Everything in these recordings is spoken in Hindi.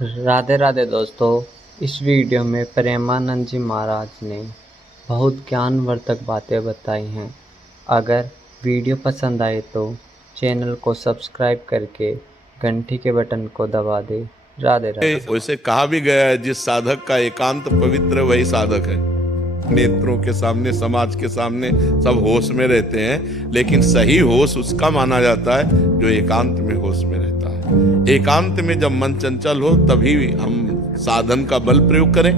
राधे राधे दोस्तों। इस वीडियो में प्रेमानंद जी महाराज ने बहुत ज्ञानवर्धक बातें बताई हैं। अगर वीडियो पसंद आए तो चैनल को सब्सक्राइब करके घंटी के बटन को दबा दे। राधे राधे। वैसे कहा भी गया है, जिस साधक का एकांत पवित्र वही साधक है। नेत्रों के सामने, समाज के सामने सब होश में रहते हैं, लेकिन सही होश उसका माना जाता है जो एकांत में होश में रहता है। एकांत में जब मन चंचल हो तभी हम साधन का बल प्रयोग करें।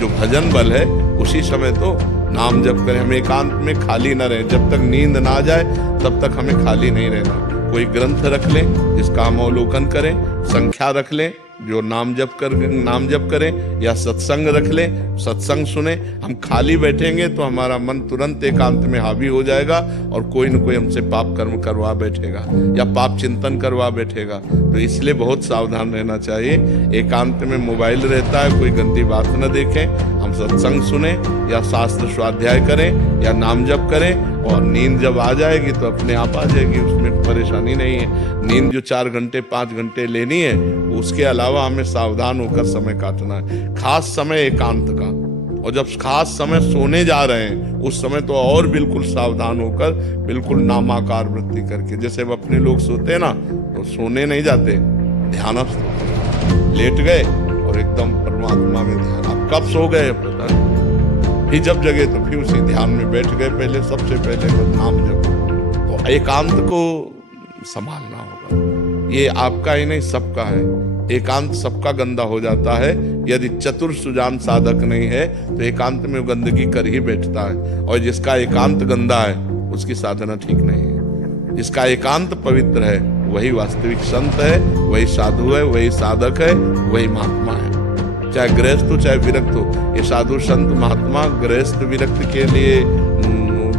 जो भजन बल है उसी समय तो नाम जप करें। हम एकांत में खाली न रहें। जब तक नींद ना जाए तब तक हमें खाली नहीं रहना। कोई ग्रंथ रख लें जिसका हम अवलोकन करें, संख्या रख लें जो नाम जप करें, या सत्संग रख लें, सत्संग सुने। हम खाली बैठेंगे तो हमारा मन तुरंत एकांत में हावी हो जाएगा और कोई न कोई हमसे पाप कर्म करवा बैठेगा या पाप चिंतन करवा बैठेगा। तो इसलिए बहुत सावधान रहना चाहिए। एकांत में मोबाइल रहता है, कोई गंदी बात न देखें। हम सत्संग सुने या शास्त्र स्वाध्याय करें या नाम जप करें, और नींद जब आ जाएगी तो अपने आप आ जाएगी, उसमें परेशानी नहीं है। नींद जो 4 घंटे 5 घंटे लेनी है, उसके अलावा हमें सावधान होकर समय काटना है। खास समय एकांत का। और जब खास समय सोने जा रहे हैं उस समय तो और बिल्कुल सावधान होकर, बिल्कुल नामाकार वृत्ति करके। जैसे अब अपने लोग सोते हैं ना, तो सोने नहीं जाते, ध्यानस्थ होते, लेट गए और एकदम परमात्मा में ध्यान। अब कब सो गए पता नहीं, फिर जब जगे तो फिर उसी ध्यान में बैठ गए। पहले सबसे पहले तो नाम जप। तो एकांत को संभालना होगा। ये आपका ही नहीं, सबका है। एकांत सबका गंदा हो जाता है। यदि चतुर सुजान साधक नहीं है तो एकांत में गंदगी कर ही बैठता है। और जिसका एकांत गंदा है उसकी साधना ठीक नहीं है। जिसका एकांत पवित्र है वही वास्तविक संत है, वही साधु है, वही साधक है, वही महात्मा है। चाहे गृहस्थ हो चाहे विरक्त हो। ये साधु संत महात्मा गृहस्थ विरक्त के लिए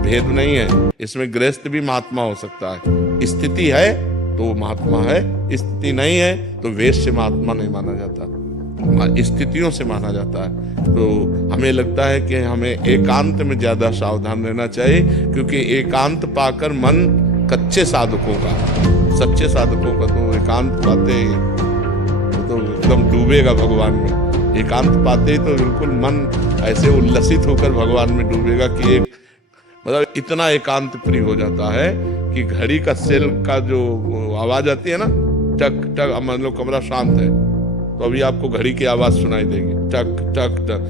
भेद नहीं है। इसमें गृहस्थ भी महात्मा हो सकता है। स्थिति है तो महात्मा है, स्थिति नहीं है तो वेश्य महात्मा नहीं माना जाता, स्थितियों से माना जाता है। तो हमें लगता है कि हमें एकांत में ज्यादा सावधान रहना चाहिए, क्योंकि एकांत पाकर मन कच्चे साधकों का, सच्चे साधकों का तो एकांत पाते तो एकदम डूबेगा भगवान में। एकांत पाते ही तो बिल्कुल मन ऐसे उल्लसित होकर भगवान में डूबेगा कि एक मतलब इतना एकांत प्रिय हो जाता है कि घड़ी का सेल का जो आवाज आती है ना, टक टक, मान लो कमरा शांत है तो अभी आपको घड़ी की आवाज सुनाई देगी, टक टक टक।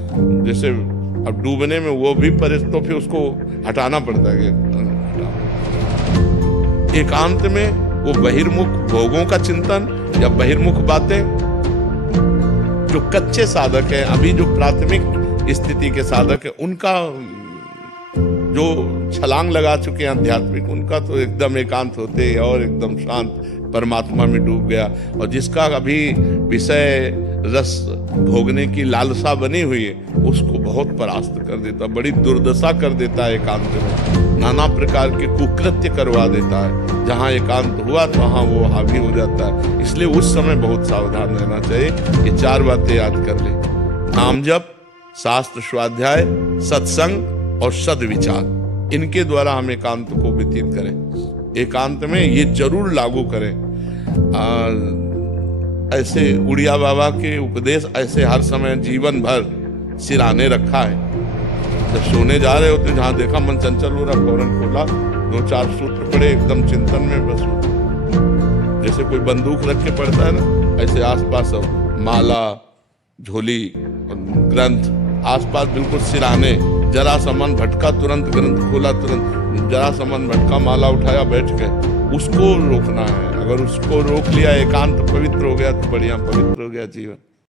जैसे अब डूबने में वो भी तो फिर उसको हटाना पड़ता है। एकांत में वो बहिर्मुख भोगों का चिंतन या बहिर्मुख बातें, जो कच्चे साधक है, अभी जो प्राथमिक स्थिति के साधक है, उनका जो छलांग लगा चुके हैं आध्यात्मिक, उनका तो एकदम एकांत होते और एकदम शांत परमात्मा में डूब गया। और जिसका अभी विषय रस भोगने की लालसा बनी हुई है उसको बहुत परास्त कर देता, बड़ी दुर्दशा कर देता है एकांत में। नाना प्रकार के कुकृत्य करवा देता है। जहाँ एकांत हुआ तो वहाँ वो हावी हो जाता है। इसलिए उस समय बहुत सावधान रहना चाहिए। ये 4 बातें याद कर ले: नाम जप, शास्त्र स्वाध्याय, सत्संग और सद्विचार। इनके द्वारा हम एकांत को व्यतीत करें। एकांत में ये जरूर लागू करें। ऐसे उड़िया बाबा के उपदेश ऐसे हर समय जीवन भर सिराने रखा है। जब सोने जा रहे होते, जहां देखा मन चंचल हो रहा, फौरन खोला, 2-4 सूत्र पड़े, एकदम चिंतन में बस। जैसे कोई बंदूक रख के पड़ता है ना, ऐसे आसपास माला, झोली, ग्रंथ आसपास बिल्कुल सिराने। जरा सा मन भटका तुरंत ग्रंथ खोला, तुरंत जरा सा मन भटका माला उठाया, बैठ गए। उसको रोकना है। अगर उसको रोक लिया, एकांत पवित्र हो गया तो बढ़िया पवित्र हो गया जीवन।